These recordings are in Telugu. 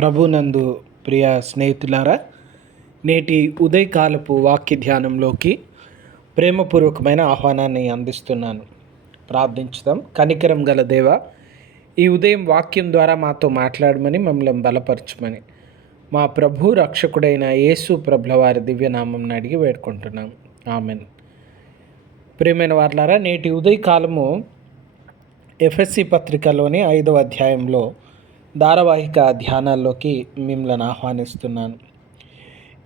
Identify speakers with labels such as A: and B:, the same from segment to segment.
A: ప్రభునందు ప్రియ స్నేహితులారా నేటి ఉదయకాలపు వాక్య ధ్యానంలోకి ప్రేమపూర్వకమైన ఆహ్వానాన్ని అందిస్తున్నాను. ప్రార్థించుదాం. కనికరం గల దేవ ఈ ఉదయం వాక్యం ద్వారా మాతో మాట్లాడమని మమ్మల్ని బలపరచమని మా ప్రభు రక్షకుడైన యేసు ప్రభుల వారి దివ్యనామం అడిగి వేడుకుంటున్నాం. ఆమెన్. ప్రియమైన వార్లారా నేటి ఉదయకాలము ఎఫ్ఎస్సి పత్రికలోని ఐదవ అధ్యాయంలో ధారావాహిక ధ్యానాల్లోకి మిమ్మల్ని ఆహ్వానిస్తున్నాను.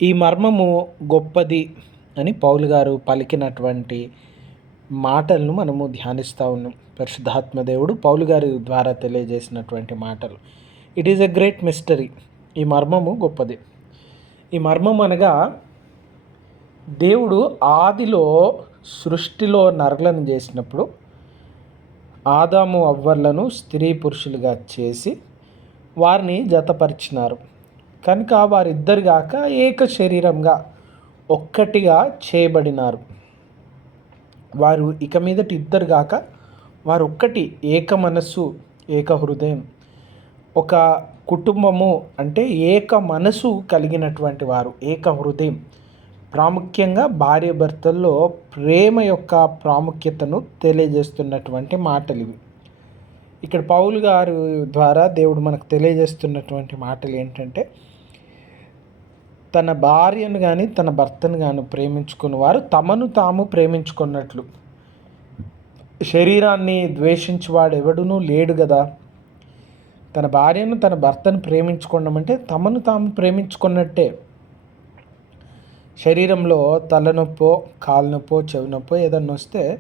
A: ఈ మర్మము గొప్పది అని పౌలు గారు పలికినటువంటి మాటలను మనము ధ్యానిస్తూ ఉన్నాం. పరిశుద్ధాత్మ దేవుడు పౌలు గారి ద్వారా తెలియజేసినటువంటి మాటలు. It is a great mystery ఈ మర్మము గొప్పది. ఈ మర్మం అనగా దేవుడు ఆదిలో సృష్టిలో నరలను చేసినప్పుడు ఆదాము అవ్వర్లను స్త్రీ పురుషులుగా చేసి వారిని జతపరిచినారు. కనుక వారిద్దరు గాక ఏక శరీరంగా ఒక్కటిగా చేయబడినారు. వారు ఇక మీదటి ఇద్దరు గాక వారు ఒక్కటి ఏక మనస్సు ఏక హృదయం. ఒక కుటుంబము అంటే ఏక మనసు కలిగినటువంటి వారు ఏక హృదయం. ప్రాముఖ్యంగా భార్యాభర్తల్లో ప్రేమ యొక్క ప్రాముఖ్యతను తెలియజేస్తున్నటువంటి మాటలు ఇవి ఇక్కడ పౌలు గారు ద్వారా దేవుడు మనకు తెలియజేస్తున్నటువంటి మాటలు ఏంటంటే తన భార్యను కానీ తన భర్తను కానీ ప్రేమించుకున్న వారు తమను తాము ప్రేమించుకున్నట్లు. శరీరాన్ని ద్వేషించేవాడు ఎవడునూ లేడు కదా తన భార్యను తన భర్తను ప్రేమించుకోవడం తమను తాము ప్రేమించుకున్నట్టే. శరీరంలో తలనొప్పో కాలు నొప్పో చెవి నొప్పో ఏదన్నా వస్తే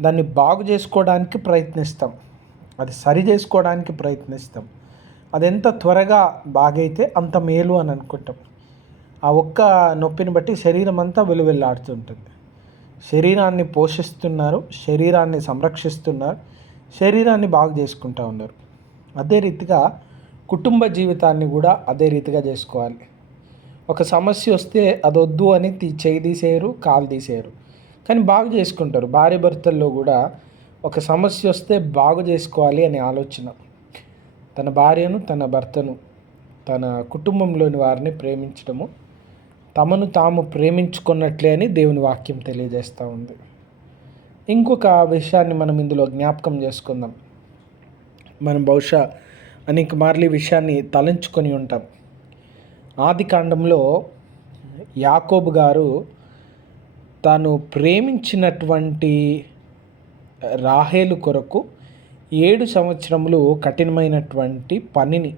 A: దాన్ని బాగు చేసుకోవడానికి ప్రయత్నిస్తాం. అది సరి చేసుకోవడానికి ప్రయత్నిస్తాం. అది ఎంత త్వరగా బాగైతే అంత మేలు అని అనుకుంటాం. ఆ ఒక్క నొప్పిని బట్టి శరీరం అంతా వెలువెల్లాడుతుంటుంది. శరీరాన్ని పోషిస్తున్నారు శరీరాన్ని సంరక్షిస్తున్నారు శరీరాన్ని బాగు చేసుకుంటూ ఉన్నారు. అదే రీతిగా కుటుంబ జీవితాన్ని కూడా అదే రీతిగా చేసుకోవాలి. ఒక సమస్య వస్తే అది వద్దు అని తీ చేయి తీసేయరు కాలు తీసేయరు. కానీ బాగు చేసుకుంటారు. భార్య భర్తల్లో కూడా ఒక సమస్య వస్తే బాగు చేసుకోవాలి అనే ఆలోచన. తన భార్యను తన భర్తను తన కుటుంబంలోని వారిని ప్రేమించడము తమను తాము ప్రేమించుకున్నట్లే అని దేవుని వాక్యం తెలియజేస్తూ ఉంది. ఇంకొక విషయాన్ని మనం ఇందులో జ్ఞాపకం చేసుకుందాం. మనం బహుశా అనేక మార్లు ఈ విషయాన్ని తలంచుకొని ఉంటాం. ఆది కాండంలో యాకోబు గారు తాను ప్రేమించినటువంటి రాహేలు కొరకు ఏడు సంవత్సరములు కఠినమైనటువంటి పనిని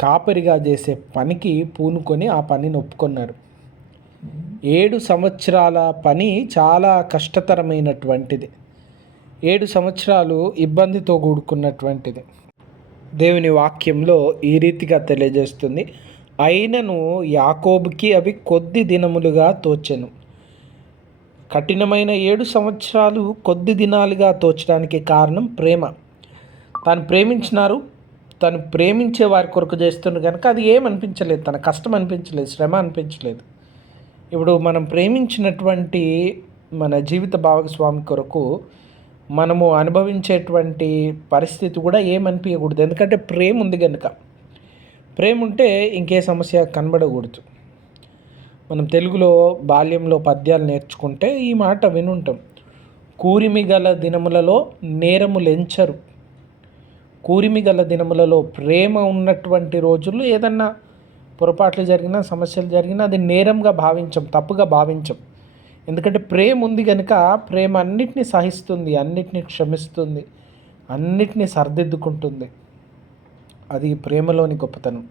A: కాపరిగా చేసే పనికి పూనుకొని ఆ పనిని ఒప్పుకున్నారు ఏడు సంవత్సరాల పని చాలా కష్టతరమైనటువంటిది. ఏడు సంవత్సరాలు ఇబ్బందితో కూడుకున్నటువంటిది. దేవుని వాక్యంలో ఈ రీతిగా తెలియజేస్తుంది. అయినను యాకోబుకి అవి కొద్ది దినములుగా తోచెను. కఠినమైన ఏడు సంవత్సరాలు కొద్ది దినాలుగా తోచడానికి కారణం ప్రేమ. తాను ప్రేమించినారు తను ప్రేమించే వారి కొరకు చేస్తుంది కనుక అది ఏమనిపించలేదు. తన కష్టం అనిపించలేదు శ్రమ అనిపించలేదు. ఇప్పుడు మనం ప్రేమించినటువంటి మన జీవిత భాగస్వామి కొరకు మనము అనుభవించేటువంటి పరిస్థితి కూడా ఏమనిపించకూడదు ఎందుకంటే ప్రేమ ఉంది కనుక ప్రేమ ఉంటే ఇంకే సమస్య కనబడకూడదు. మనం తెలుగులో బాల్యంలో పద్యాలు నేర్చుకుంటే ఈ మాట వినుంటాం. కూరిమి గల దినములలో నేరములెంచరు కూరిమి గల దినములలో ప్రేమ ఉన్నటువంటి రోజుల్లో ఏదన్నా పొరపాట్లు జరిగినా సమస్యలు జరిగినా అది నేరంగా భావించం తప్పుగా భావించం. ఎందుకంటే ప్రేమ ఉంది కనుక ప్రేమ అన్నిటినీ సహిస్తుంది అన్నిటినీ క్షమిస్తుంది అన్నిటినీ సర్దిద్దుకుంటుంది. అది ప్రేమలోని గొప్పతనం.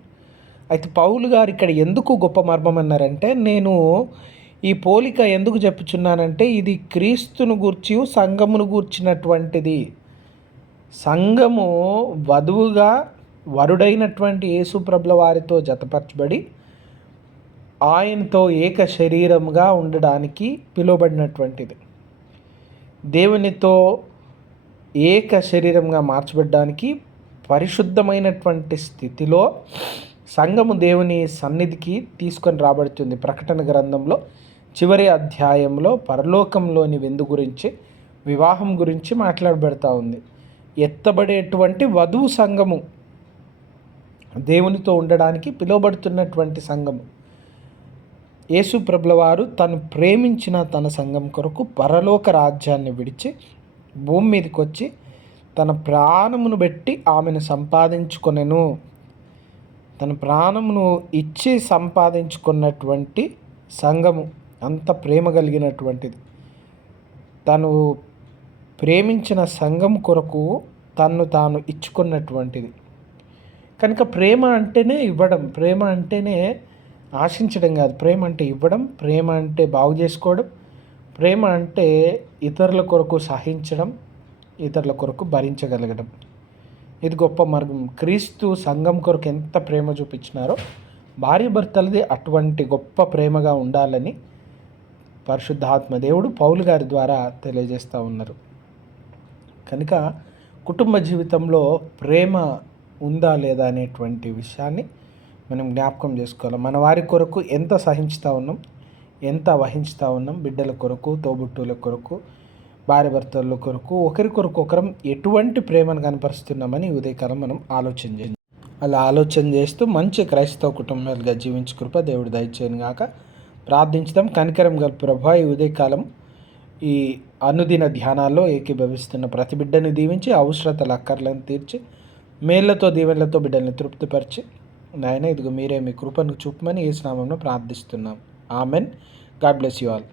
A: అయితే పౌలు గారు ఇక్కడ ఎందుకు గొప్ప మర్మం అన్నారంటే నేను ఈ పోలిక ఎందుకు చెప్పుచున్నానంటే ఇది క్రీస్తును గూర్చి సంఘమును గూర్చినటువంటిది. సంఘము వధువుగా వరుడైనటువంటి యేసుప్రభుల వారితో జతపరచబడి ఆయనతో ఏక శరీరముగా ఉండడానికి పిలువబడినటువంటిది. దేవునితో ఏక శరీరంగా మార్చబడ్డానికి పరిశుద్ధమైనటువంటి స్థితిలో సంఘము దేవుని సన్నిధికి తీసుకొని రాబడుతుంది ప్రకటన గ్రంథంలో. చివరి అధ్యాయంలో పరలోకంలోని విందు గురించి వివాహం గురించి మాట్లాడబడతా ఉంది. ఎత్తబడేటువంటి వధువు సంఘము దేవునితో ఉండడానికి పిలువబడుతున్నటువంటి సంఘము. యేసు ప్రభులవారు తను ప్రేమించిన తన సంఘం కొరకు పరలోక రాజ్యాన్ని విడిచి భూమి మీదకి వచ్చి తన ప్రాణమును పెట్టి ఆమెను సంపాదించుకొనెను. తన ప్రాణమును ఇచ్చి సంపాదించుకున్నటువంటి సంఘము అంత ప్రేమ కలిగినటువంటిది. తను ప్రేమించిన సంఘం కొరకు తన్ను తాను ఇచ్చుకున్నటువంటిది. కనుక ప్రేమ అంటేనే ఇవ్వడం ప్రేమ అంటేనే ఆశించడం కాదు. ప్రేమ అంటే ఇవ్వడం ప్రేమ అంటే బాగు చేసుకోవడం ప్రేమ అంటే ఇతరుల కొరకు సహించడం ఇతరుల కొరకు భరించగలగడం. ఇది గొప్ప మార్గం. క్రీస్తు సంఘం కొరకు ఎంత ప్రేమ చూపించినారో భార్య భర్తలది అటువంటి గొప్ప ప్రేమగా ఉండాలని పరిశుద్ధాత్మ దేవుడు పౌలు గారి ద్వారా తెలియజేస్తూ ఉన్నారు. కనుక కుటుంబ జీవితంలో ప్రేమ ఉందా లేదా అనేటువంటి విషయాన్ని మనం జ్ఞాపకం చేసుకోవాలి. మన వారి కొరకు ఎంత సహించుతూ ఉన్నాం ఎంత వహించుతూ ఉన్నాం బిడ్డల కొరకు తోబుట్టుల కొరకు భార్య భర్తల కొరకు ఒకరి కొరకు ఒకరం ఎటువంటి ప్రేమను కనపరుస్తున్నామని ఉదయకాలం మనం ఆలోచన చేయాలి అలా ఆలోచన చేస్తూ మంచి క్రైస్తవ కుటుంబాలుగా జీవించు కృప దేవుడు దయచేయను గాక. ప్రార్థించడం కనికరం గల ప్రభా ఈ ఉదయకాలం ఈ అనుదిన ధ్యానాల్లో ఏకీభవిస్తున్న ప్రతి బిడ్డని దీవించి అవసరతల అక్కర్లను తీర్చి మేళ్ళతో దీవెనలతో బిడ్డల్ని తృప్తిపరిచి నాయన ఇదిగో మీరే మీ కృపను చూపమని ఏ స్నామంలో ప్రార్థిస్తున్నాం. Amen. God bless you all.